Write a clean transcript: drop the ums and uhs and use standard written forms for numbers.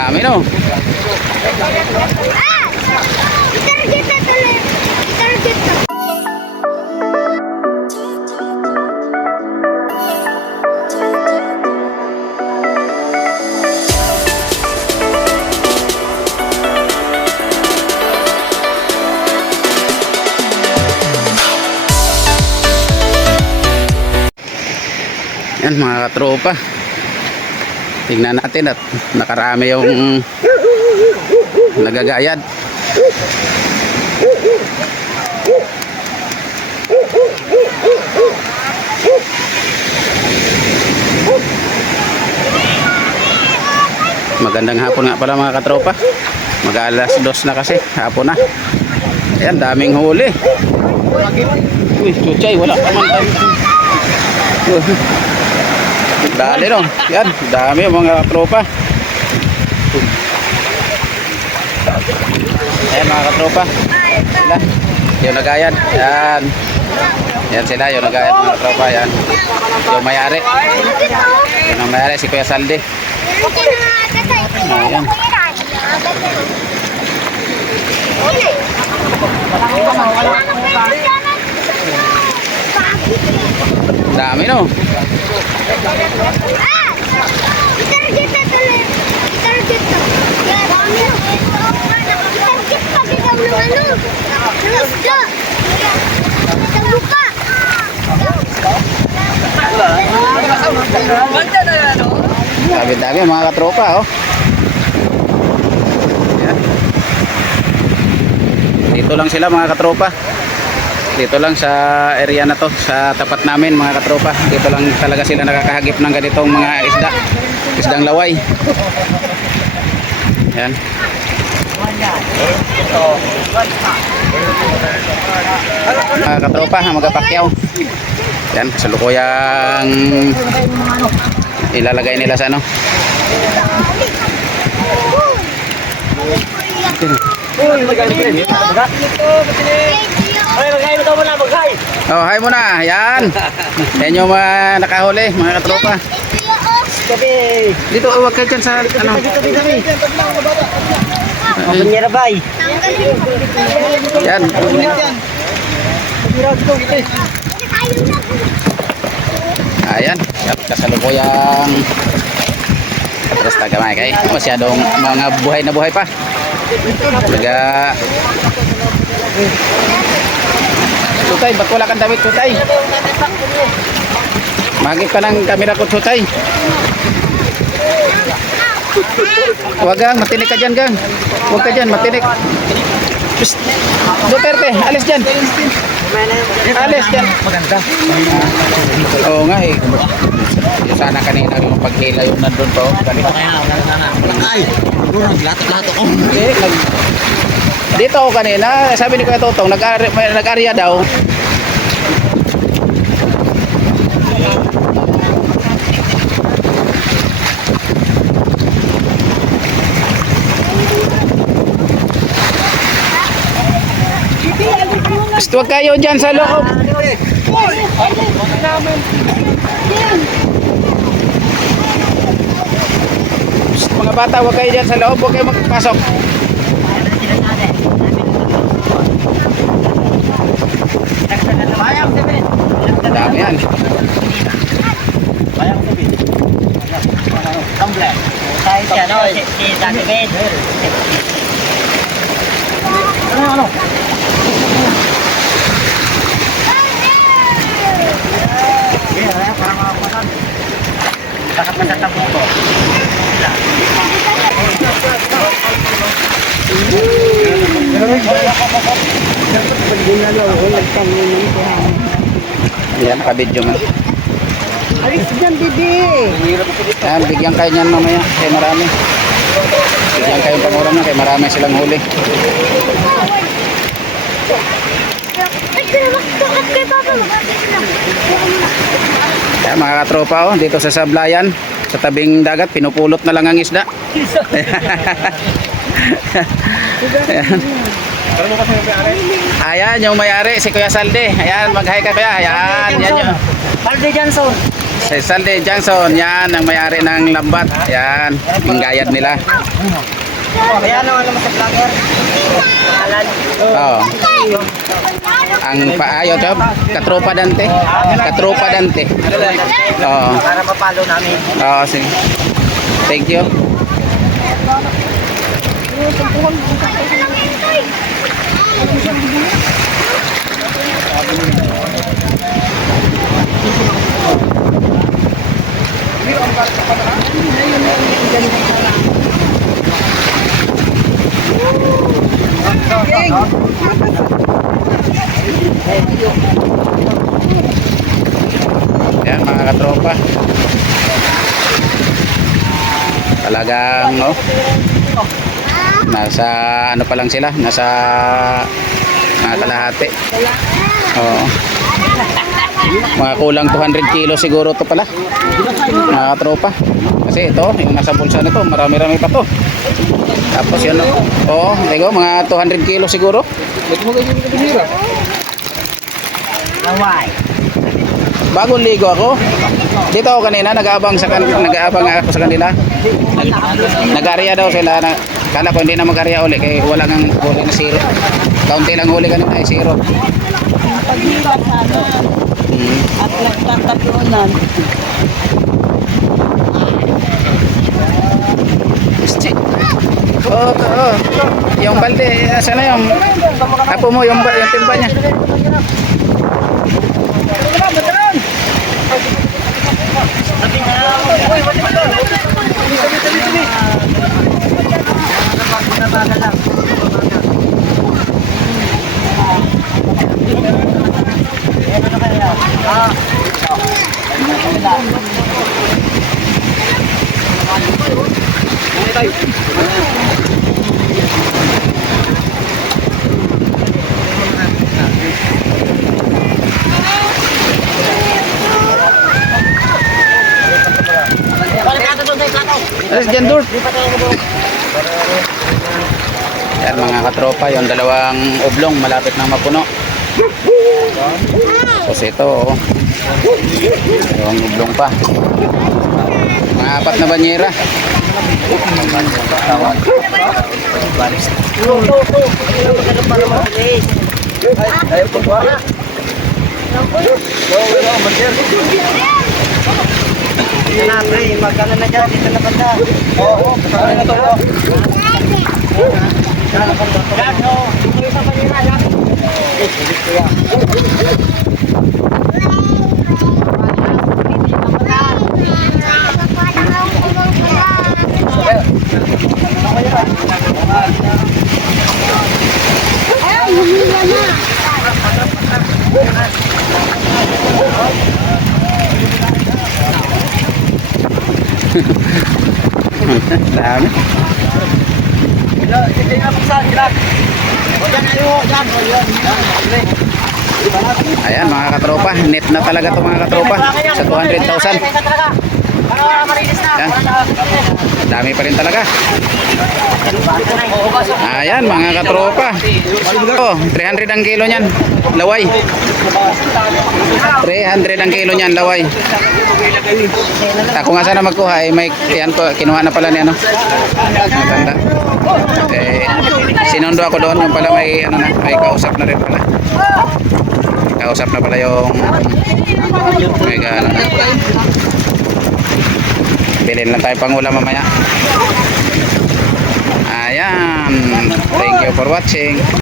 Dami no. Itarget na tuloy. Itarget na. Yan mga katropa. Tingnan natin at nakarami yung nagagayad. Magandang hapon nga pala mga katropa. Mag-alas 2 na kasi, hapon na. Ayan, daming huli. Uy, chuchay, wala pa man tayo. Dali no. Yan, dami mga katropa. Ayan mga katropa. Yan, yung nagayad. Yan. Yan sila, yung nagayad mga katropa. Yan. Yung mayari. Yung mayari, si Kuya Saldi. Ayan. Dami no. Itarget na tuloy. Itarget na. Itarget pa bitaw ng ano. Ng isda. Sa buka. Dami-dami mga katropa oh. Yan. Dito lang sila mga katropa. Dito lang sa area na to, sa tapat namin mga katropa. Dito lang talaga sila nakakahagip ng ganitong mga isda. Isdang laway. Yan. Mga katropa, magapakyaw. Yan, kasalukuyang ilalagay nila sa ano. Oh, hi muna. Yan. Yan yung mga nakahuli, mga katropa. Dito, huwag kayo dyan sa ano. Yan. Ayan. Kasalukuyang terus tagamay kay masyadong mga buhay na buhay pa. Taga Tutay, ba't wala kang damit, Tutay? Magip ka ng kamera ko, Tutay. Huwag gang, matinik ka dyan, gang. Huwag ka dyan, matinik. Psst. Duterte, alis dyan. Alis dyan. Maganda. Oo nga eh. Sana kanina yung paghila yung nandun to. Ay, lahat ako. Okay, dito ako kanina, sabi ni Kuya Totong, nag-area daw. Basta huwag kayo dyan sa loob. Basta, mga bata, huwag kayo dyan sa loob, huwag kayo magpasok. Dami yan. Yan, kabidyo mo. Alis dyan, bibi. Yan, bigyan kayo niyan mamaya, kaya marami. Bigyan kayo pangurang na, kaya marami silang huli. Ay, kinamaktakat kay Papa. Yan, mga katropa oh, dito sa Sablayan, sa tabing dagat, pinupulot na lang ang isda. Ayan. Ayan yung may-ari, si Kuya Saldi. Ayan, mag-hi ka Kuya. Ayan, yan yun. Saldi Johnson. Si Sandy Johnson, yan ang may-ari ng lambat. Yan, yung gayad nila. Kaya naman naman sa vlogger. Oh. Ang paayo, Chob. Katropa Dante. Katropa Dante. Oo. Para mapalo namin. Oo, sige. Thank you. Yan mga katropa. Talagang nasa ano pa lang sila, nasa kalahati. Oo. Mga kulang 200 kilo siguro to pala. Mga katropa. Kasi ito, yung nasa bulsa nito, marami-rami pa to. Tapos yun, oo, digo, mga 200 kilo siguro. Laway. Bagong ligo ako. Dito ako kanina, nag-aabang ako sa kanila. Nag-area daw sila. Kala ko hindi na mag-area uli kaya wala nang huli na zero. Kaunti lang huli kanina ay zero. Paglipat sana. At nagtatatunan. Oo. Yung balde, asa na yung tapo mo yung timba niya. Alas dyan, Dur. Yan mga katropa, yung dalawang oblong malapit na mapuno. Tapos ito, dalawang oblong pa. Mga 4 na banyera. Dito na, pre. Magkano na dyan? Dito na banda. Oo. Magkano na to? Ay, humila na. Dami. Ayan mga katropa, net na talaga to mga katropa sa 200,000. Yan. Dami pa rin talaga. Ayan mga katropa. Oh, 300 ang kilo niyan. Laway. 300 ang kilo niyan, laway. Ako nga sana magkuha may yan ko kinuha na pala ni ano. Matanda. Sinundo ako doon yung pala may may kausap na rin pala. Kausap na pala yung may na. Bilhin lang tayo pangulam mamaya. Ayan. Thank you for watching.